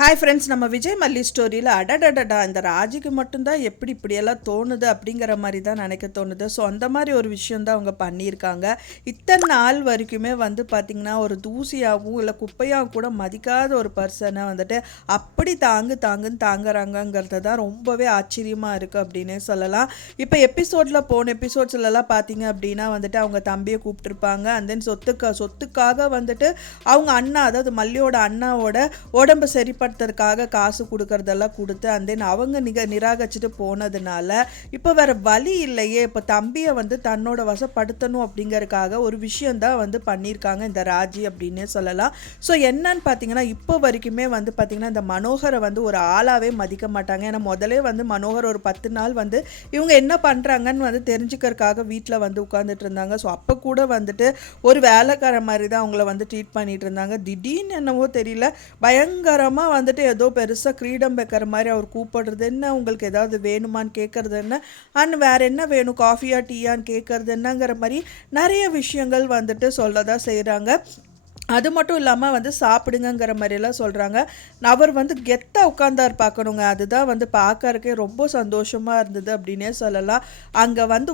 Hi friends, நம்ம விஜய் மல்லி ஸ்டோரியில் அடடடடா இந்த ராஜிக்கு மட்டும்தான் எப்படி இப்படியெல்லாம் தோணுது அப்படிங்கிற மாதிரி தான் நினைக்க தோணுது. ஸோ அந்த மாதிரி ஒரு விஷயம் தான் அவங்க பண்ணியிருக்காங்க. இத்தனை நாள் வரைக்குமே வந்து பார்த்திங்கன்னா ஒரு தூசியாகவும் இல்லை குப்பையாகவும் கூட மதிக்காத ஒரு பர்சனை வந்துட்டு அப்படி தாங்குன்னு தாங்குறாங்கங்கிறது தான் ரொம்பவே ஆச்சரியமாக இருக்குது அப்படின்னே சொல்லலாம். இப்போ போன எபிசோட்ஸ்லலாம் பார்த்தீங்க அப்படின்னா வந்துட்டு அவங்க தம்பியை கூப்பிட்டுருப்பாங்க. அண்ட் தென் சொத்துக்காக வந்துட்டு அவங்க அண்ணா, அதாவது மல்லியோட அண்ணாவோட உடம்பு சரிப்படுத்துறதுக்காக காசு கொடுக்கறதெல்லாம் கொடுத்து அண்ட் தென் அவங்க நிராகரிச்சுட்டு போனதுனால இப்போ வேற வழி இல்லையே, இப்போ தம்பியை வந்து தன்னோட வசப்படுத்தணும் அப்படிங்கறதுக்காக ஒரு விஷயந்தான் வந்து பண்ணியிருக்காங்க இந்த ராஜி அப்படின்னே சொல்லலாம். ஸோ என்னன்னு பார்த்தீங்கன்னா இப்போ வரைக்குமே வந்து பார்த்தீங்கன்னா இந்த மனோகரை வந்து ஒரு ஆளாவே மதிக்க மாட்டாங்க. ஏன்னா முதலே வந்து மனோகர் ஒரு 10 நாள் வந்து இவங்க என்ன பண்ணுறாங்கன்னு வந்து தெரிஞ்சுக்கிறதுக்காக வீட்டில் வந்து உட்காந்துட்டு இருந்தாங்க. ஸோ அப்போ கூட வந்துட்டு ஒரு வேலைக்கார மாதிரி தான் அவங்கள வந்து ட்ரீட் பண்ணிட்டு இருந்தாங்க. திடீர்னு என்னவோ தெரியல, பயங்கரமாக வந்துட்டு ஏதோ பெருசாக கிரீடம் வைக்கிற மாதிரி அவர் கூப்பிடுறது என்ன, உங்களுக்கு ஏதாவது வேணுமான்னு கேட்குறது என்ன, அண்ட் வேறு என்ன வேணும், காஃபியா டீயான்னு கேட்குறது என்னங்கிற மாதிரி நிறைய விஷயங்கள் வந்துட்டு சொல்ல தான் செய்கிறாங்க. அது மட்டும் இல்லாமல் வந்து சாப்பிடுங்கிற மாதிரியெல்லாம் சொல்கிறாங்க. அவர் வந்து கெத்தாக உட்காந்தார் பார்க்கணுங்க. அதுதான் வந்து பார்க்கறக்கே ரொம்ப சந்தோஷமாக இருந்தது அப்படின்னே சொல்லலாம். அங்கே வந்து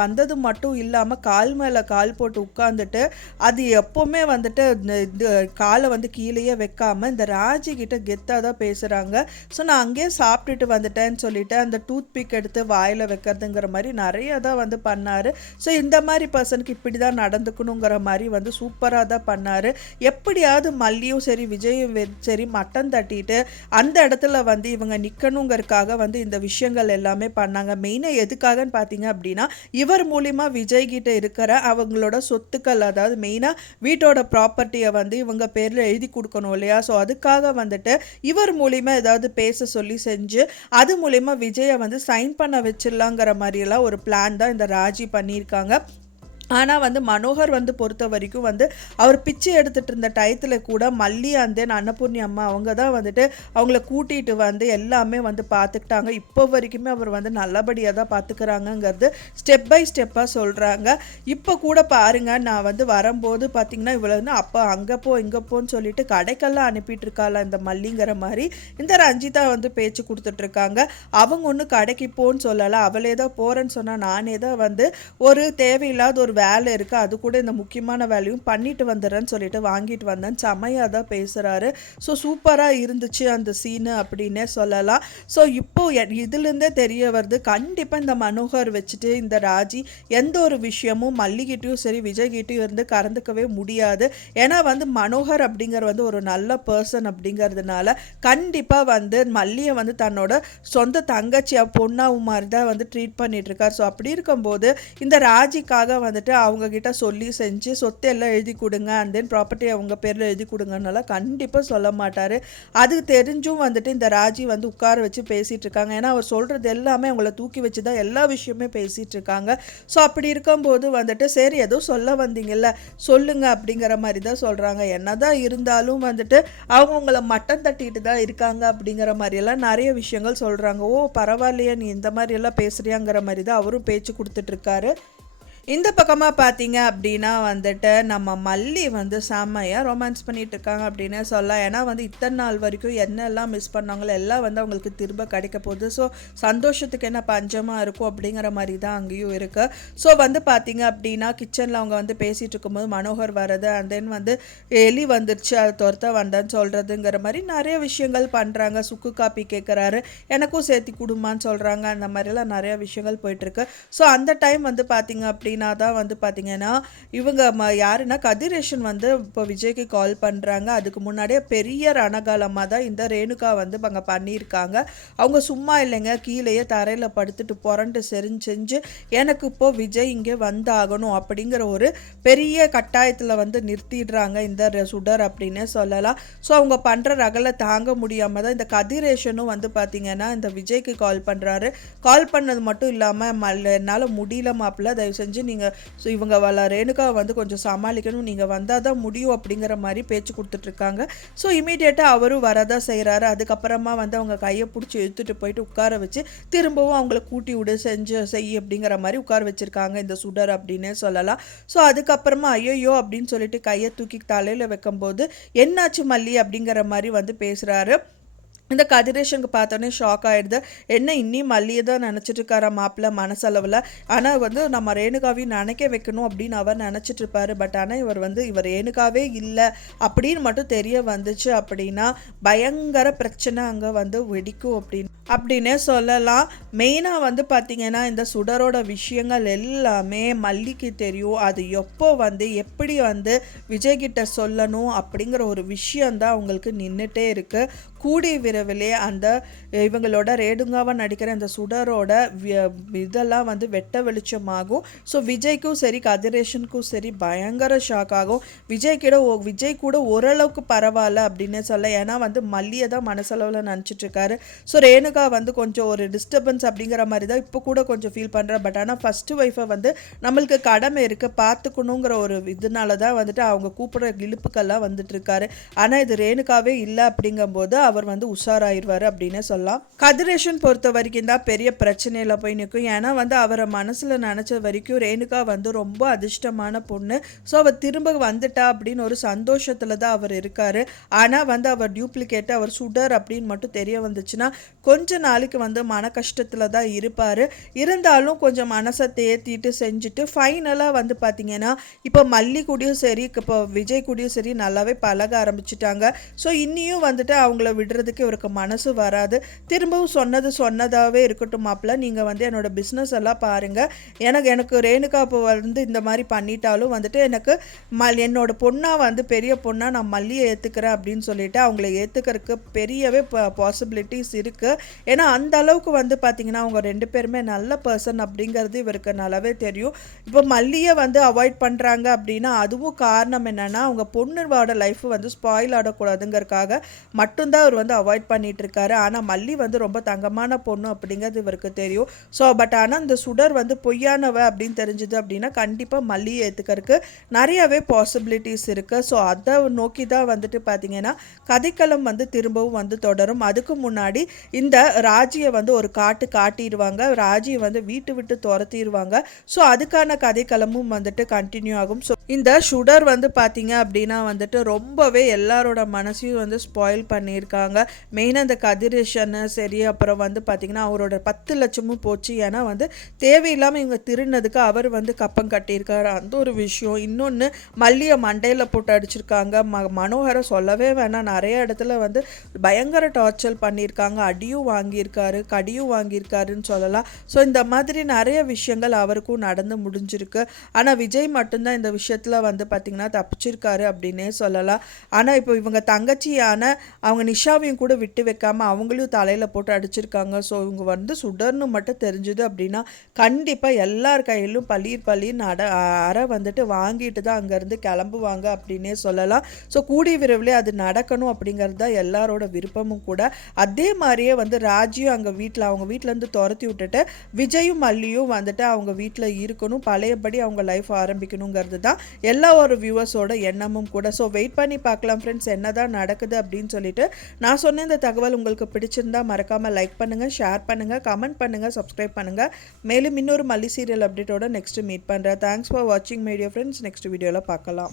வந்தது மட்டும் இல்லாமல் கால் மேலே கால் போட்டு உட்காந்துட்டு அது எப்போவுமே வந்துட்டு இது காலை வந்து கீழேயே வைக்காமல் இந்த ராஜிக்கிட்ட கெத்தாக தான் பேசுகிறாங்க. ஸோ நான் அங்கேயே சாப்பிட்டுட்டு வந்துட்டேன்னு சொல்லிட்டு அந்த டூத் பிக் எடுத்து வாயில் வைக்கிறதுங்கிற மாதிரி நிறைய தான் வந்து பண்ணார். ஸோ இந்த மாதிரி பர்சனுக்கு இப்படி தான் நடந்துக்கணுங்கிற மாதிரி வந்து சூப்பராக தான் பண்ணார். எப்படியாவது மல்லியும் சரி விஜயும் சரி மட்டம் தட்டிட்டு அந்த இடத்துல வந்து இவங்க நிற்கணுங்கிறதுக்காக வந்து இந்த விஷயங்கள் எல்லாமே பண்ணாங்க. மெயினாக எதுக்காகன்னு பார்த்தீங்க அப்படின்னா இவர் மூலிமா விஜய் கிட்ட இருக்கிற அவங்களோட சொத்துக்கள், அதாவது மெயினாக வீட்டோட ப்ராப்பர்ட்டியை வந்து இவங்க பேரில் எழுதி கொடுக்கணும் இல்லையா. ஸோ அதுக்காக வந்துட்டு இவர் மூலிமா ஏதாவது பேச சொல்லி செஞ்சு அது மூலிமா விஜயை வந்து சைன் பண்ண வச்சிடலாங்கிற மாதிரியெல்லாம் ஒரு பிளான் தான் இந்த ராஜி பண்ணியிருக்காங்க. ஆனால் வந்து மனோகர் வந்து பொறுத்த வரைக்கும் வந்து அவர் பிச்சை எடுத்துகிட்டு இருந்த டயத்தில் கூட மல்லி அண்ட் தென் அன்னபூர்ணி அம்மா அவங்க தான் வந்துட்டு அவங்கள கூட்டிகிட்டு வந்து எல்லாமே வந்து பார்த்துக்கிட்டாங்க. இப்போ வரைக்குமே அவர் வந்து நல்லபடியாக தான் பார்த்துக்கிறாங்கங்கிறது ஸ்டெப் பை ஸ்டெப்பாக சொல்கிறாங்க. இப்போ கூட பாருங்கள், நான் வந்து வரும்போது பார்த்திங்கன்னா இவ்வளோன்னு அப்போ அங்கே போ இங்கே போன்னு சொல்லிட்டு கடைக்கெல்லாம் அனுப்பிட்டு இருக்காளா இந்த மல்லிங்கிற மாதிரி இந்த ரஞ்சிதா வந்து பேச்சு கொடுத்துட்ருக்காங்க. அவங்க ஒன்றும் கடைக்கு போன்னு சொல்லலை, அவளே தான் போகிறேன்னு சொன்னால் நானே தான் வந்து ஒரு தேவையில்லாத ஒரு வேலை இருக்குது, அது கூட இந்த முக்கியமான வேலையும் பண்ணிட்டு வந்துடுறேன்னு சொல்லிட்டு வாங்கிட்டு வந்தேன். செமையாக தான் பேசுகிறாரு. ஸோ சூப்பராக இருந்துச்சு அந்த சீனு அப்படின்னே சொல்லலாம். ஸோ இப்போ இதுலேருந்தே தெரிய வருது, கண்டிப்பாக இந்த மனோகர் வச்சுட்டு இந்த ராஜி எந்த ஒரு விஷயமும் மல்லிகிட்டையும் சரி விஜய்கிட்டையும் இருந்து கறந்துக்கவே முடியாது. ஏன்னா வந்து மனோகர் அப்படிங்கிற வந்து ஒரு நல்ல பர்சன் அப்படிங்கிறதுனால கண்டிப்பாக வந்து மல்லியை வந்து தன்னோட சொந்த தங்கச்சியாக பொண்ணாவும் மாதிரி தான் வந்து ட்ரீட் பண்ணிகிட்ருக்கார். ஸோ அப்படி இருக்கும்போது இந்த ராஜிக்காக வந்துட்டு அவங்க கிட்ட சொல்லி செஞ்சு சொத்து எல்லாம் எழுதி கொடுங்க அண்ட் தென் ப்ராப்பர்ட்டி அவங்க பேரில் எழுதி கொடுங்கனால கண்டிப்பாக சொல்ல மாட்டார். அது தெரிஞ்சும் வந்துட்டு இந்த ராஜி வந்து உட்கார வச்சு பேசிகிட்டு இருக்காங்க. ஏன்னா அவர் சொல்கிறது எல்லாமே அவங்கள தூக்கி வச்சு தான் எல்லா விஷயமே பேசிகிட்டு இருக்காங்க. ஸோ அப்படி இருக்கும்போது வந்துட்டு சரி ஏதோ சொல்ல வந்தீங்கல்ல சொல்லுங்க அப்படிங்கிற மாதிரி தான் சொல்கிறாங்க. என்னதான் இருந்தாலும் வந்துட்டு அவங்கள மட்டம் தட்டிட்டு தான் இருக்காங்க அப்படிங்கிற மாதிரியெல்லாம் நிறைய விஷயங்கள் சொல்கிறாங்க. ஓ பரவாயில்லையே நீ இந்த மாதிரியெல்லாம் பேசுறியாங்கிற மாதிரி தான் அவரும் பேச்சு கொடுத்துட்ருக்காரு. இந்த பக்கமாக பார்த்தீங்க அப்படின்னா வந்துட்டு நம்ம மல்லி வந்து செம்மையாக ரொமான்ஸ் பண்ணிகிட்டு இருக்காங்க அப்படின்னே சொல்லலாம். ஏன்னா வந்து இத்தனை நாள் வரைக்கும் என்னெல்லாம் மிஸ் பண்ணாங்களோ எல்லாம் வந்து அவங்களுக்கு திரும்ப கிடைக்க போகுது. ஸோ சந்தோஷத்துக்கு என்ன பஞ்சமாக இருக்கும் அப்படிங்கிற மாதிரி தான் அங்கேயும் இருக்குது. ஸோ வந்து பார்த்தீங்க அப்படின்னா கிச்சனில் அவங்க வந்து பேசிகிட்டு இருக்கும்போது மனோகர் வர்றது அண்ட் தென் வந்து எலி வந்துருச்சு அதை துரத்த வந்தேன்னு சொல்கிறதுங்கிற மாதிரி நிறைய விஷயங்கள் பண்ணுறாங்க. சுக்கு காப்பி கேட்குறாரு, எனக்கும் சேர்த்து குடும்பம்னு சொல்கிறாங்க. அந்த மாதிரிலாம் நிறைய விஷயங்கள் போயிட்டுருக்கு. ஸோ அந்த டைம் வந்து பார்த்தீங்க அப்படின்னா தான் வந்து பார்த்தீங்கன்னா இவங்க யாருன்னா கதிரேஷன் வந்து இப்போ விஜய்க்கு கால் பண்ணுறாங்க. அதுக்கு முன்னாடியே பெரிய ரணகாலமாக தான் இந்த ரேணுகா வந்து அங்கே பண்ணியிருக்காங்க. அவங்க சும்மா இல்லைங்க, கீழேயே தரையில் படுத்துட்டு புரண்டு செஞ்சு எனக்கு இப்போது விஜய் இங்கே வந்தாகணும் அப்படிங்கிற ஒரு பெரிய கட்டாயத்தில் வந்து நிறுத்திடுறாங்க இந்த சுடர் அப்படின்னே சொல்லலாம். ஸோ அவங்க பண்ணுற ரகலை தாங்க முடியாமல் தான் இந்த கதிரேஷனும் வந்து பார்த்தீங்கன்னா இந்த விஜய்க்கு கால் பண்ணுறாரு. கால் பண்ணது மட்டும் இல்லாமல் என்னால் முடியல மாப்பிள்ள, தயவு செஞ்சு நீங்கள் இவங்க ரேணுகாவை வந்து கொஞ்சம் சமாளிக்கணும், நீங்கள் வந்தால் தான் முடியும் அப்படிங்கிற மாதிரி பேச்சு கொடுத்துட்ருக்காங்க. ஸோ இமீடியட்டாக அவரும் வரதான் செய்கிறாரு. அதுக்கப்புறமா வந்து அவங்க கையை பிடிச்சி எடுத்துகிட்டு போயிட்டு உட்கார வச்சு திரும்பவும் அவங்கள கூட்டி விடு செய் அப்படிங்கிற மாதிரி உட்கார வச்சுருக்காங்க இந்த சுடர் அப்படின்னே சொல்லலாம். ஸோ அதுக்கப்புறமா ஐயோ அப்படின்னு சொல்லிட்டு கையை தூக்கி தலையில் வைக்கும்போது என்னாச்சு மல்லி அப்படிங்கிற மாதிரி வந்து பேசுகிறாரு. இந்த கதிரேஷனுக்கு பார்த்தோன்னே ஷாக் ஆகிடுது. என்ன இன்னும் மல்லியை தான் நினச்சிட்டு இருக்காரா மாப்பிள்ள மனசளவில். ஆனால் வந்து நம்ம ரேணுகாவையும் நினைக்க வைக்கணும் அப்படின்னு அவர் நினச்சிட்டு இருப்பார். பட் ஆனால் இவர் ரேணுகாவே இல்லை அப்படின்னு மட்டும் தெரிய வந்துச்சு அப்படின்னா பயங்கர பிரச்சனை அங்கே வந்து வெடிக்கும் அப்படின்னே சொல்லலாம். மெயினாக வந்து பார்த்திங்கன்னா இந்த சுடரோட விஷயங்கள் எல்லாமே மல்லிக்கு தெரியும். அது எப்போ வந்து எப்படி வந்து விஜய்கிட்ட சொல்லணும் அப்படிங்கிற ஒரு விஷயந்தான் அவங்களுக்கு நின்றுட்டே இருக்குது. கூடிய விரைவிலே அந்த இவங்களோட ரேணுகாவாக நடிக்கிற அந்த சுடரோட இதெல்லாம் வந்து வெட்ட வெளிச்சமாகும். ஸோ விஜய்க்கும் சரி கதிரேஷனுக்கும் சரி பயங்கர ஷாக் ஆகும். விஜய் கூட ஓரளவுக்கு பரவாயில்ல அப்படின்னு சொல்ல. ஏன்னா வந்து மல்லியை தான் மனசளவில் நினச்சிட்டு இருக்காரு. ஸோ ரேணுகா வந்து கொஞ்சம் ஒரு டிஸ்டர்பன்ஸ் அப்படிங்கிற மாதிரி தான் இப்போ கூட கொஞ்சம் ஃபீல் பண்ணுறேன். பட் ஆனால் ஃபஸ்ட்டு ஒய்ஃபை வந்து நம்மளுக்கு கடமை இருக்குது பார்த்துக்கணுங்கிற ஒரு இதனால தான் வந்துட்டு அவங்க கூப்பிட்ற இழுப்புக்கெல்லாம் வந்துட்டு இருக்காரு. ஆனால் இது ரேணுகாவே இல்லை அப்படிங்கும்போது அவர் வந்து உஷாராயிருவார் அப்படின்னு சொல்லலாம். கதிரேஷன் பொறுத்த வரைக்கும் தான் பெரிய பிரச்சனையில் போய் நிற்கும். ஏன்னா வந்து அவரை மனசில் நினச்ச வரைக்கும் ரேணுகா வந்து ரொம்ப அதிர்ஷ்டமான பொண்ணு. ஸோ அவர் திரும்ப வந்துட்டா அப்படின்னு ஒரு சந்தோஷத்தில் தான் அவர் இருக்கார். ஆனால் வந்து அவர் டியூப்ளிகேட்டு அவர் சுடர் அப்படின்னு மட்டும் தெரிய வந்துச்சுன்னா கொஞ்ச நாளைக்கு வந்து மன கஷ்டத்தில் தான் இருப்பார். இருந்தாலும் கொஞ்சம் மனசை தேத்திட்டு செஞ்சுட்டு ஃபைனலாக வந்து பார்த்திங்கன்னா இப்போ மல்லி கூடயும் சரி இப்போ விஜய் கூடயும் சரி நல்லாவே பழக ஆரம்பிச்சிட்டாங்க. ஸோ இன்னியும் வந்துட்டு அவங்கள விடுறதுக்கு இவருக்கு மனசு வராது. திரும்பவும் சொன்னதாகவே இருக்கட்டும் மாப்பிள்ள, நீங்கள் வந்து என்னோட பிஸ்னஸ் எல்லாம் பாருங்கள். எனக்கு ரேணுகா இப்போ வந்து இந்த மாதிரி பண்ணிட்டாலும் வந்துட்டு எனக்கு என்னோட பொண்ணாக வந்து பெரிய பொண்ணாக நான் மல்லியை ஏற்றுக்கிறேன் அப்படின்னு சொல்லிட்டு அவங்கள ஏற்றுக்கிறதுக்கு பெரியவே பாசிபிலிட்டிஸ் இருக்குது. ஏன்னா அந்த அளவுக்கு வந்து பார்த்திங்கன்னா அவங்க ரெண்டு பேருமே நல்ல பர்சன் அப்படிங்கிறது இவருக்கு நல்லாவே தெரியும். இப்போ மல்லியை வந்து அவாய்ட் பண்ணுறாங்க அப்படின்னா அதுவும் காரணம் என்னென்னா அவங்க பொண்ணோட லைஃப் வந்து ஸ்பாயில் ஆடக்கூடாதுங்கிறதுக்காக மட்டும்தான் அவர் வந்து அவாய்ட் பண்ணிட்டு இருக்காரு. ஆனால் மல்லி வந்து ரொம்ப தங்கமான பொண்ணு அப்படிங்கிறது இவருக்கு தெரியும். ஸோ பட் ஆனால் இந்த சுடர் வந்து பொய்யானவ அப்படின்னு தெரிஞ்சுது அப்படின்னா கண்டிப்பாக மல்லியை ஏற்றுக்கிறதுக்கு நிறையவே பாசிபிலிட்டிஸ் இருக்குது. ஸோ அதை நோக்கி தான் வந்துட்டு பார்த்திங்கன்னா கதைக்களம் வந்து திரும்பவும் வந்து தொடரும். அதுக்கு முன்னாடி இந்த ராஜியை வந்து ஒரு காட்டிடுவாங்க. ராஜியை வந்து வீட்டு விட்டு துரத்திடுவாங்க. ஸோ அதுக்கான கதைக்களமும் வந்துட்டு கண்டினியூ ஆகும். ஸோ இந்த சுடர் வந்து பார்த்திங்க அப்படின்னா வந்துட்டு ரொம்பவே எல்லாரோட மனசையும் வந்து ஸ்பாயில் பண்ணியிருக்காங்க. மெயினாக இந்த கதிரேஷன் சரி அப்புறம் வந்து பார்த்திங்கன்னா அவரோட 10 லட்சமும் போச்சு. ஏன்னா வந்து தேவையில்லாமல் இவங்க திருநதுக்கு அவர் வந்து கப்பம் கட்டியிருக்காரு. அந்த ஒரு விஷயம். இன்னொன்று மல்லியை மண்டையில் போட்டு அடிச்சிருக்காங்க. மனோகரை சொல்லவே வேணாம், நிறைய இடத்துல வந்து பயங்கர டார்ச்சர் பண்ணியிருக்காங்க. அடியும் வாங்கியிருக்காரு, கடியும் வாங்கியிருக்காருன்னு சொல்லலாம். ஸோ இந்த மாதிரி நிறைய விஷயங்கள் அவருக்கும் நடந்து முடிஞ்சிருக்கு. ஆனால் விஜய் மட்டும்தான் இந்த விஷயத்தில் வந்து பார்த்திங்கன்னா தப்பிச்சிருக்காரு அப்படின்னே சொல்லலாம். ஆனால் இப்போ இவங்க தங்கச்சியான அவங்க நிஷாவையும் கூட விட்டு வைக்காமல் அவங்களையும் தலையில் போட்டு அடிச்சிருக்காங்க. ஸோ இவங்க வந்து சுடர்னு மட்டும் தெரிஞ்சுது அப்படின்னா கண்டிப்பாக எல்லார் கையிலும் பள்ளீர் அரை வந்துட்டு வாங்கிட்டு தான் அங்கேருந்து கிளம்புவாங்க அப்படின்னே சொல்லலாம். ஸோ கூடிய விரைவிலே அது நடக்கணும் அப்படிங்கிறது தான் எல்லாரோட விருப்பமும் கூட. அதே மாதிரியே வந்து ராஜியும் அவங்க வீட்டிலேருந்து துரத்தி விட்டுட்டு விஜயும் மல்லியும் வந்துட்டு அவங்க வீட்டில் இருக்கணும், பழையபடி அவங்க லைஃப் ஆரம்பிக்கணுங்கிறது தான் எல்லா ஒரு வியூவர்ஸோட எண்ணமும் கூட. ஸோ வெயிட் பண்ணி பார்க்கலாம் ஃப்ரெண்ட்ஸ் என்ன தான் நடக்குது அப்படின்னு சொல்லிட்டு. நான் சொன்ன இந்த தகவல் உங்களுக்கு பிடிச்சிருந்தா மறக்காமல் லைக் பண்ணுங்கள், ஷேர் பண்ணுங்கள், கமெண்ட் பண்ணுங்கள், சப்ஸ்கிரைப் பண்ணுங்கள். மேலும் இன்னொரு மல்லி சீரியல் அப்டேட்டோட நெக்ஸ்ட் மீட் பண்ணுறேன். தேங்க்ஸ் ஃபார் வாட்சிங் மை டியர் ஃப்ரெண்ட்ஸ். நெக்ஸ்ட் வீடியோவில் பார்க்கலாம்.